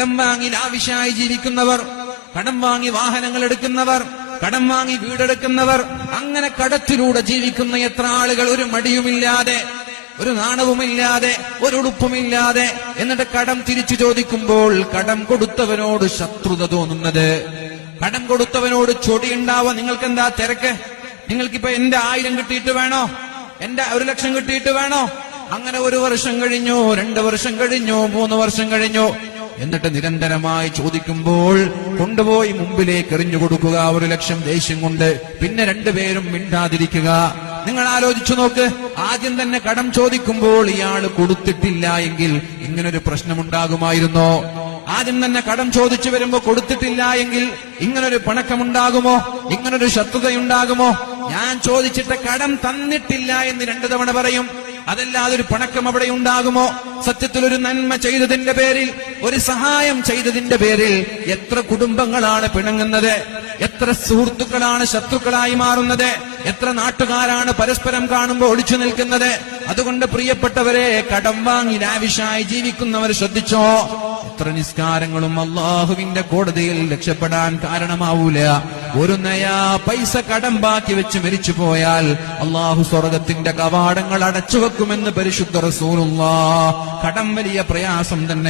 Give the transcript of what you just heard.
കടം വാങ്ങി ലാവിഷായി ജീവിക്കുന്നവർ, കടം വാങ്ങി വാഹനങ്ങൾ എടുക്കുന്നവർ, കടം വാങ്ങി വീടെടുക്കുന്നവർ, അങ്ങനെ കടത്തിലൂടെ ജീവിക്കുന്ന എത്ര ആളുകൾ ഒരു മടിയുമില്ലാതെ, ഒരു നാണവുമില്ലാതെ, ഒരു ഉടുപ്പുമില്ലാതെ, എന്നിട്ട് കടം തിരിച്ചു ചോദിക്കുമ്പോൾ കടം കൊടുത്തവനോട് ശത്രുത തോന്നുന്നത്, കടം കൊടുത്തവനോട് ചൊടിയുണ്ടാവുക. നിങ്ങൾക്കെന്താ തിരക്ക്? നിങ്ങൾക്കിപ്പോ എന്റെ 1000 കിട്ടിയിട്ട് വേണോ? എന്റെ 1 ലക്ഷം കിട്ടിയിട്ട് വേണോ? അങ്ങനെ 1 വർഷം കഴിഞ്ഞു, 2 വർഷം കഴിഞ്ഞു, 3 വർഷം കഴിഞ്ഞു. എന്നിട്ട് നിരന്തരമായി ചോദിക്കുമ്പോൾ കൊണ്ടുപോയി മുമ്പിലേക്ക് എറിഞ്ഞു കൊടുക്കുക 1 ലക്ഷം ദേഷ്യം കൊണ്ട്. പിന്നെ 2 പേരും മിണ്ടാതിരിക്കുക. നിങ്ങൾ ആലോചിച്ചു നോക്ക്, ആദ്യം തന്നെ കടം ചോദിക്കുമ്പോൾ ഇയാള് കൊടുത്തിട്ടില്ല എങ്കിൽ ഇങ്ങനൊരു പ്രശ്നമുണ്ടാകുമായിരുന്നോ? ആദ്യം തന്നെ കടം ചോദിച്ചു വരുമ്പോ കൊടുത്തിട്ടില്ല എങ്കിൽ ഇങ്ങനൊരു പിണക്കമുണ്ടാകുമോ? ഇങ്ങനൊരു ശത്രുതയുണ്ടാകുമോ? ഞാൻ ചോദിച്ചിട്ട് കടം തന്നിട്ടില്ല എന്ന് 2 തവണ പറയും, അതല്ലാതെ ഒരു പിണക്കം അവിടെ ഉണ്ടാകുമോ? സത്യത്തിൽ ഒരു നന്മ ചെയ്തതിന്റെ പേരിൽ, ഒരു സഹായം ചെയ്തതിന്റെ പേരിൽ എത്ര കുടുംബങ്ങളാണ് പിണങ്ങുന്നത്? എത്ര സുഹൃത്തുക്കളാണ് ശത്രുക്കളായി മാറുന്നത്? എത്ര നാട്ടുകാരാണ് പരസ്പരം കാണുമ്പോൾ ഒളിച്ചു നിൽക്കുന്നത്? അതുകൊണ്ട് പ്രിയപ്പെട്ടവരെ, കടം വാങ്ങി ലാവിഷായി ജീവിക്കുന്നവർ ശ്രദ്ധിച്ചോ. എത്ര നിസ്കാരങ്ങളും അള്ളാഹുവിന്റെ കോടതിയിൽ രക്ഷപ്പെടാൻ കാരണമാവൂല. 1 നയാ പൈസ കടം ബാക്കി വെച്ച് മരിച്ചു പോയാൽ അള്ളാഹു സ്വർഗത്തിന്റെ കവാടങ്ങൾ അടച്ചുവെക്കുമെന്ന് പരിശുദ്ധ റസൂലുള്ളാഹ്. കടം വലിയ പ്രയാസം തന്നെ.